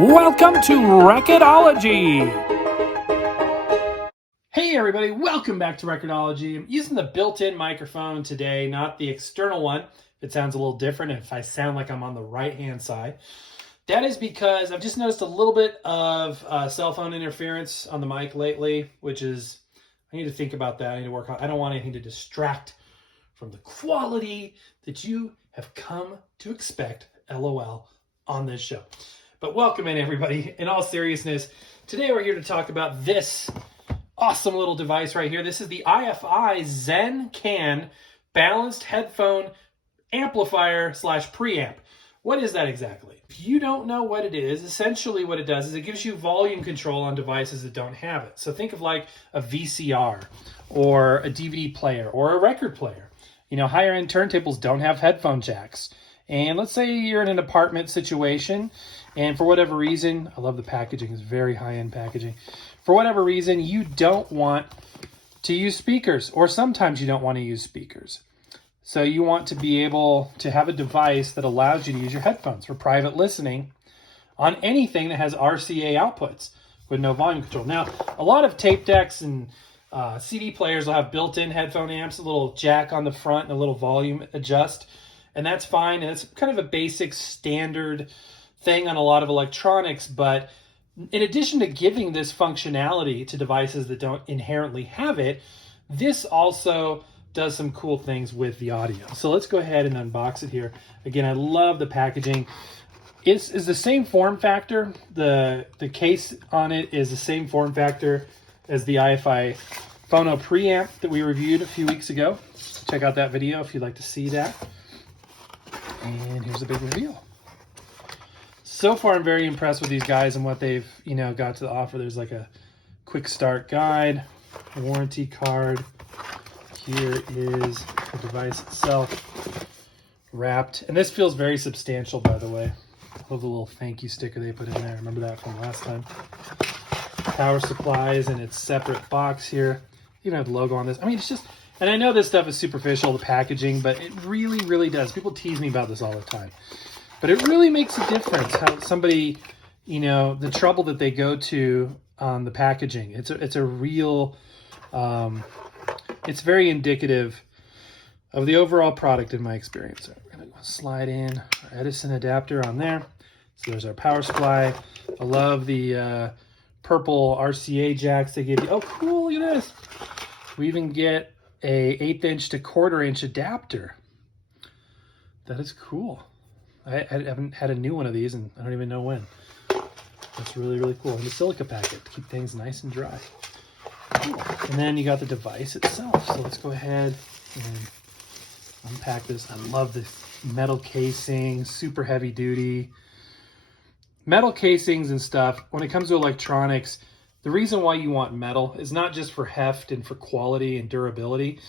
Welcome to Recordology. Hey everybody, welcome back to Recordology. I'm using the built-in microphone today, not the external one. It sounds a little different if I sound like I'm on the right-hand side. That is because I've just noticed a little bit of cell phone interference on the mic lately, which is, I need to think about that. I need to work on. I don't want anything to distract from the quality that you have come to expect, LOL, on this show. But welcome in, everybody. In all seriousness, today we're here to talk about this awesome little device right here. This is the iFi ZenCan balanced headphone amplifier / preamp. What is that exactly? If you don't know what it is, essentially what it does is it gives you volume control on devices that don't have it. So think of like a VCR or a DVD player or a record player. You know, higher end turntables don't have headphone jacks. And let's say you're in an apartment situation and for whatever reason, I love the packaging, it's very high-end packaging. For whatever reason, you don't want to use speakers, or sometimes you don't want to use speakers. So you want to be able to have a device that allows you to use your headphones for private listening on anything that has RCA outputs with no volume control. Now, a lot of tape decks and CD players will have built-in headphone amps, a little jack on the front and a little volume adjust. And that's fine, and it's kind of a basic standard thing on a lot of electronics, but in addition to giving this functionality to devices that don't inherently have it, this also does some cool things with the audio. So let's go ahead and unbox it here. Again, I love the packaging. It's the same form factor. The case on it is the same form factor as the iFi Phono preamp that we reviewed a few weeks ago. Check out that video if you'd like to see that. And here's the big reveal. So far, I'm very impressed with these guys and what they've, got to offer. There's like a quick start guide, a warranty card. Here is the device itself, wrapped. And this feels very substantial, by the way. I love the little thank you sticker they put in there. Remember that from last time. Power supplies in its separate box here. You have the logo on this. I mean, it's just... And I know this stuff is superficial, the packaging, but it really, really does. People tease me about this all the time. But it really makes a difference how somebody, the trouble that they go to on the packaging. It's a real, it's very indicative of the overall product in my experience. So we're going to slide in our Edison adapter on there. So there's our power supply. I love the purple RCA jacks they give you. Oh, cool, look at this. We even get a 1/8 inch to 1/4 inch adapter. That is cool. I haven't had a new one of these and I don't even know when. That's really, really cool. And the silica packet to keep things nice and dry. Cool. And then you got the device itself. So let's go ahead and unpack this. I love this metal casing, super heavy duty. Metal casings and stuff, when it comes to electronics, the reason why you want metal is not just for heft and for quality and durability,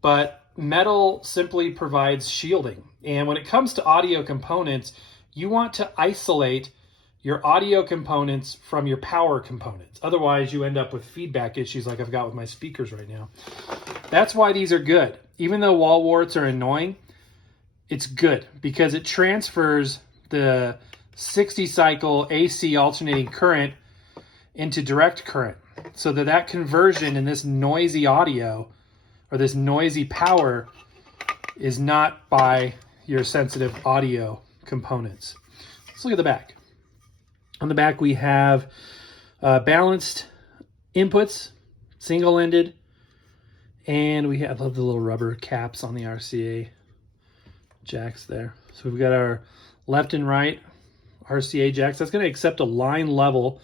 but metal simply provides shielding. And when it comes to audio components, you want to isolate your audio components from your power components. Otherwise, you end up with feedback issues like I've got with my speakers right now. That's why these are good. Even though wall warts are annoying, it's good because it transfers the 60 cycle AC alternating current into direct current, so that conversion in this noisy audio or this noisy power is not by your sensitive audio components. Let's look at the back. On the back we have balanced inputs, single-ended, and I love the little rubber caps on the RCA jacks there. So we've got our left and right RCA jacks. That's going to accept a line level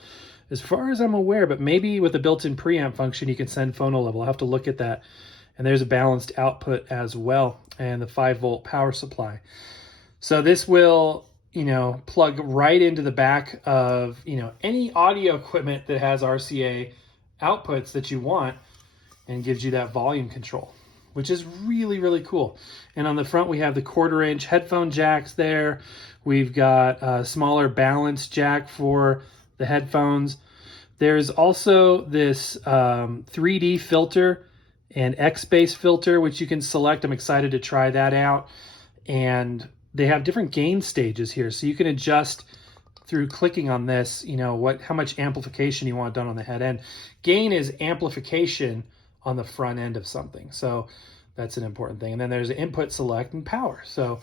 as far as I'm aware, but maybe with the built-in preamp function, you can send phono level. I'll have to look at that. And there's a balanced output as well, and the 5-volt power supply. So this will, plug right into the back of, any audio equipment that has RCA outputs that you want and gives you that volume control, which is really, really cool. And on the front, we have the 1/4 inch headphone jacks there. We've got a smaller balanced jack for the headphones. There's also this 3D filter and X-Base filter, which you can select. I'm excited to try that out. And they have different gain stages here, so you can adjust through clicking on this, how much amplification you want done on the head end. Gain is amplification on the front end of something, so that's an important thing. And then there's input, select, and power. So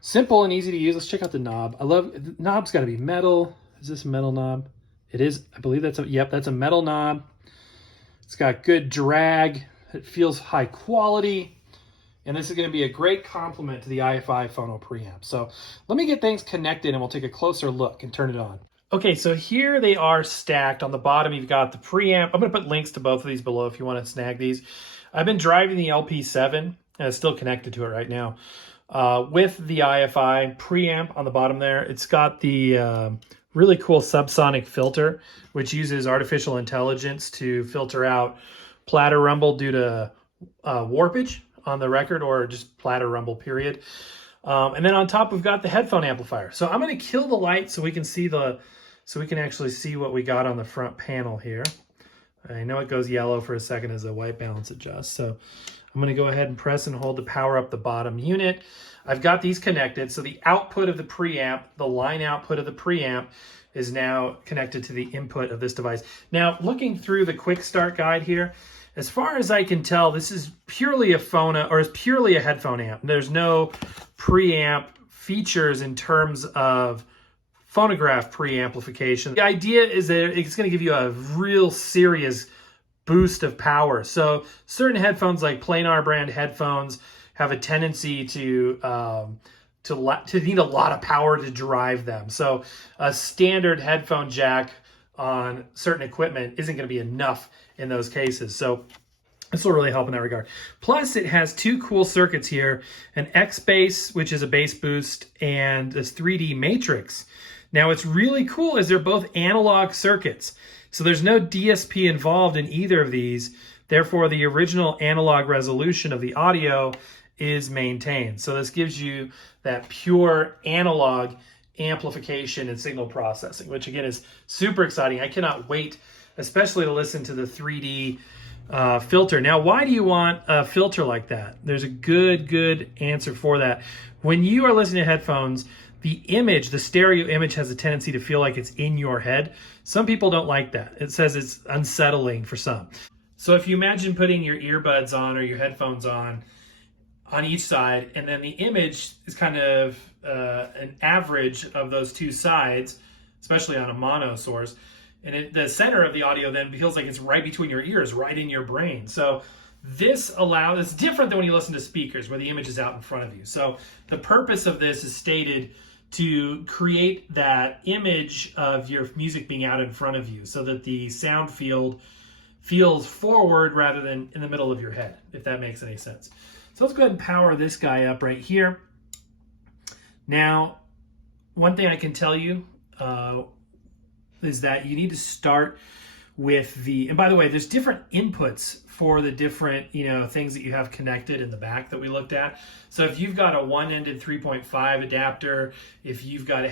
simple and easy to use. Let's check out the knob. The knob's got to be metal. Is this a metal knob? It is. I believe that's a metal knob. It's got good drag. It feels high quality. And this is going to be a great complement to the IFI Phono preamp. So let me get things connected and we'll take a closer look and turn it on. Okay, so here they are stacked. On the bottom, you've got the preamp. I'm going to put links to both of these below if you want to snag these. I've been driving the LP7, and it's still connected to it right now, with the IFI preamp on the bottom there. It's got the really cool subsonic filter, which uses artificial intelligence to filter out platter rumble due to warpage on the record, or just platter rumble, period. And then on top, we've got the headphone amplifier. So I'm going to kill the light so we can actually see what we got on the front panel here. I know it goes yellow for a second as the white balance adjusts. So I'm going to go ahead and press and hold to power up the bottom unit. I've got these connected. So the output of the preamp, the line output of the preamp, is now connected to the input of this device. Now, looking through the quick start guide here, as far as I can tell, this is purely a phono, or is purely a headphone amp. There's no preamp features in terms of phonograph preamplification. The idea is that it's going to give you a real serious boost of power. So certain headphones, like Planar brand headphones, have a tendency to need a lot of power to drive them. So a standard headphone jack on certain equipment isn't going to be enough in those cases. So this will really help in that regard. Plus, it has two cool circuits here, an X-Base, which is a bass boost, and this 3D Matrix. Now, what's really cool is they're both analog circuits. So there's no DSP involved in either of these. Therefore, the original analog resolution of the audio is maintained. So this gives you that pure analog amplification and signal processing, which again is super exciting. I cannot wait, especially to listen to the 3D filter. Now, why do you want a filter like that? There's a good answer for that. When you are listening to headphones, the image, the stereo image, has a tendency to feel like it's in your head. Some people don't like that. It says it's unsettling for some. So if you imagine putting your earbuds on or your headphones on each side, and then the image is kind of an average of those two sides, especially on a mono source, and the center of the audio then feels like it's right between your ears, right in your brain. So it's different than when you listen to speakers where the image is out in front of you. So the purpose of this is stated to create that image of your music being out in front of you so that the sound field feels forward rather than in the middle of your head, if that makes any sense. So let's go ahead and power this guy up right here. Now, one thing I can tell you is that you need to start with and by the way, there's different inputs for the different, things that you have connected in the back that we looked at. So if you've got a one-ended 3.5 adapter, if you've got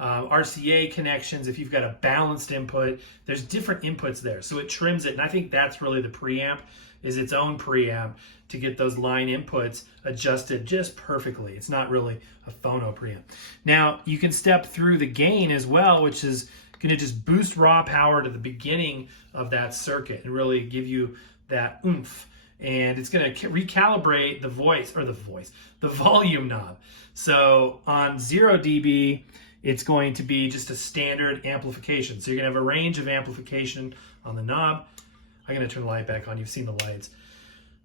RCA connections, if you've got a balanced input, there's different inputs there. So it trims it. And I think that's really the preamp, is its own preamp to get those line inputs adjusted just perfectly. It's not really a phono preamp. Now, you can step through the gain as well, which is going to just boost raw power to the beginning of that circuit and really give you that oomph. And it's going to recalibrate the volume knob. So on 0 dB, it's going to be just a standard amplification. So you're going to have a range of amplification on the knob. I'm going to turn the light back on. You've seen the lights.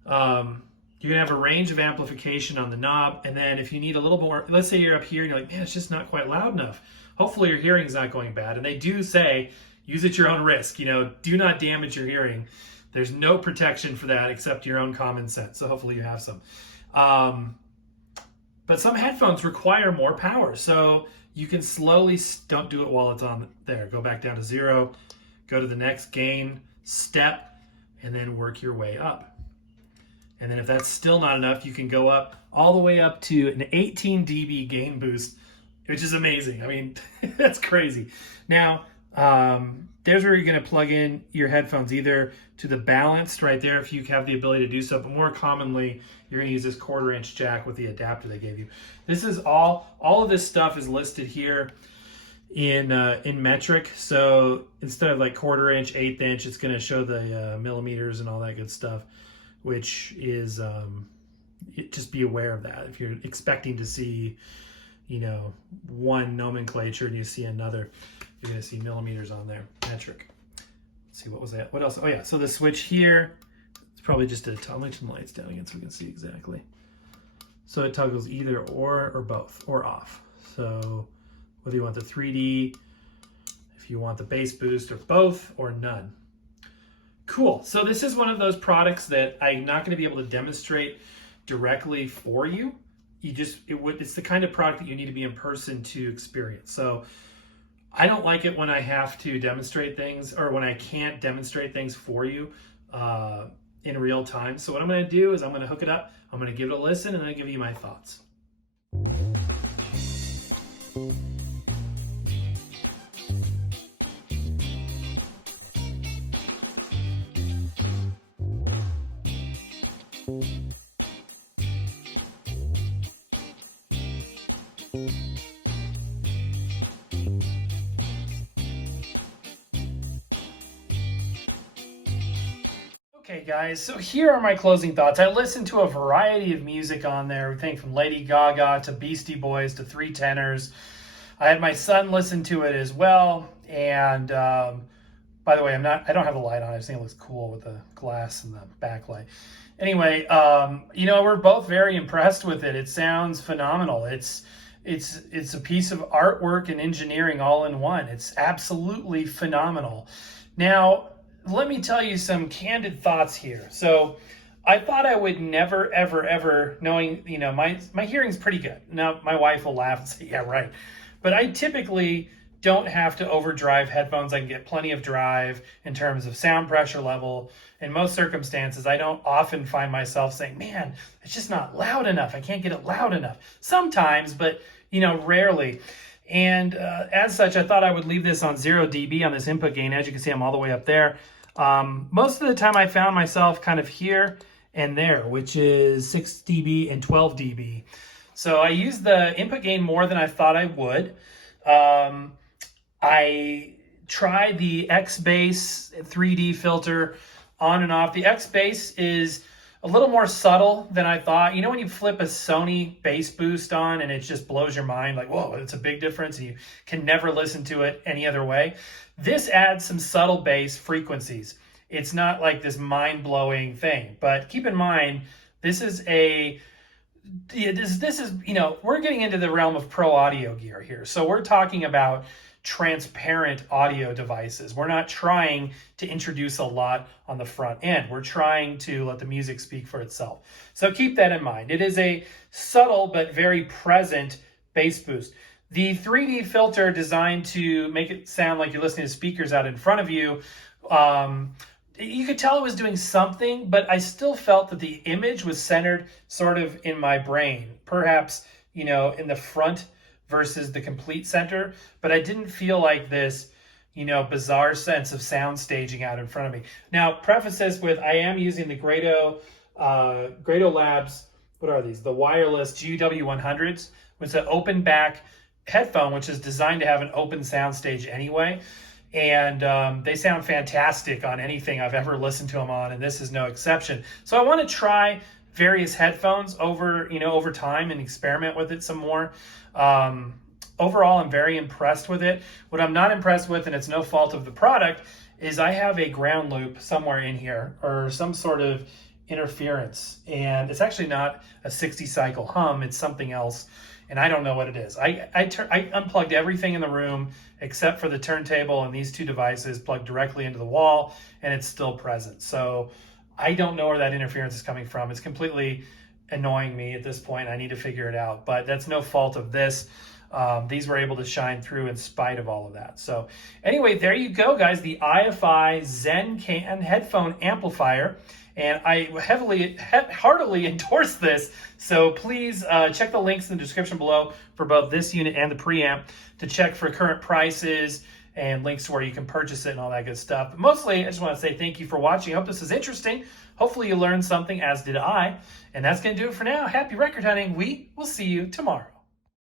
You're going to have a range of amplification on the knob. And then if you need a little more, let's say you're up here and you're like, man, it's just not quite loud enough. Hopefully your hearing's not going bad. And they do say, use at your own risk. Do not damage your hearing. There's no protection for that except your own common sense. So hopefully you have some. But some headphones require more power. So you can slowly, don't do it while it's on there. Go back down to 0, go to the next gain step, and then work your way up. And then if that's still not enough, you can go up all the way up to an 18 dB gain boost, which is amazing. I mean, that's crazy. Now, There's where you're going to plug in your headphones, either to the balanced right there if you have the ability to do so, but more commonly you're going to use this 1/4-inch jack with the adapter they gave you. This is all of this stuff is listed here in metric. So instead of like 1/4-inch, 1/8 inch, it's going to show the millimeters and all that good stuff, which is just be aware of that. If you're expecting to see, you know, one nomenclature and you see another, you're going to see millimeters on there, metric. Let's see, what was that? What else? Oh yeah, so the switch here, it's probably just a toggle. Let me turn the lights down again so we can see exactly. So it toggles either or both, or off. So whether you want the 3D, if you want the bass boost, or both, or none. Cool. So this is one of those products that I'm not going to be able to demonstrate directly for you. It's the kind of product that you need to be in person to experience. So I don't like it when I have to demonstrate things, or when I can't demonstrate things for you in real time. So what I'm going to do is I'm going to hook it up, I'm going to give it a listen, and then I'll give you my thoughts. Okay guys, so here are my closing thoughts. I listened to a variety of music on there, everything from Lady Gaga to Beastie Boys to Three Tenors. I had my son listen to it as well, and by the way, I don't have the light on. I just think it looks cool with the glass and the backlight. Anyway, you know, we're both very impressed with it. It sounds phenomenal. It's a piece of artwork and engineering all in one. It's absolutely phenomenal. Now, let me tell you some candid thoughts here. So I thought I would never, ever, ever, knowing, you know, my hearing's pretty good. Now, my wife will laugh and say, yeah, right. But I typically don't have to overdrive headphones. I can get plenty of drive in terms of sound pressure level. In most circumstances, I don't often find myself saying, man, it's just not loud enough. I can't get it loud enough. Sometimes, but, you know, rarely. And as such, I thought I would leave this on 0 dB on this input gain. As you can see, I'm all the way up there. Most of the time I found myself kind of here and there, which is 6 dB and 12 dB. So I used the input gain more than I thought I would. I tried the X-Bass 3D filter on and off. The X-Bass is a little more subtle than I thought. You know when you flip a Sony bass boost on and it just blows your mind, like, whoa, it's a big difference, and you can never listen to it any other way. This adds some subtle bass frequencies. It's not like this mind-blowing thing, but keep in mind, this is, you know, we're getting into the realm of pro audio gear here. So we're talking about transparent audio devices. We're not trying to introduce a lot on the front end. We're trying to let the music speak for itself. So keep that in mind. It is a subtle but very present bass boost. The 3D filter designed to make it sound like you're listening to speakers out in front of you, you could tell it was doing something, but I still felt that the image was centered sort of in my brain, perhaps, you know, in the front versus the complete center, but I didn't feel like this, you know, bizarre sense of sound staging out in front of me. Now, preface this with, I am using the Grado Labs, what are these? The wireless GW100s, which is an open back headphone, which is designed to have an open sound stage anyway. And they sound fantastic on anything I've ever listened to them on, and this is no exception. So I want to try various headphones over time and experiment with it some more. Overall, I'm very impressed with it. What I'm not impressed with, and it's no fault of the product, is I have a ground loop somewhere in here, or some sort of interference, and it's actually not a 60 cycle hum, it's something else, and I don't know what it is. I unplugged everything in the room except for the turntable and these two devices, plugged directly into the wall, and it's still present. So I don't know where that interference is coming from. It's completely annoying me at this point. I need to figure it out, but that's no fault of this. These were able to shine through in spite of all of that. So anyway, there you go, guys. The iFi ZenCan headphone amplifier. And I heartily endorse this. So please check the links in the description below for both this unit and the preamp to check for current prices and links to where you can purchase it and all that good stuff. But mostly, I just want to say thank you for watching. I hope this was interesting. Hopefully you learned something, as did I. And that's going to do it for now. Happy record hunting. We will see you tomorrow.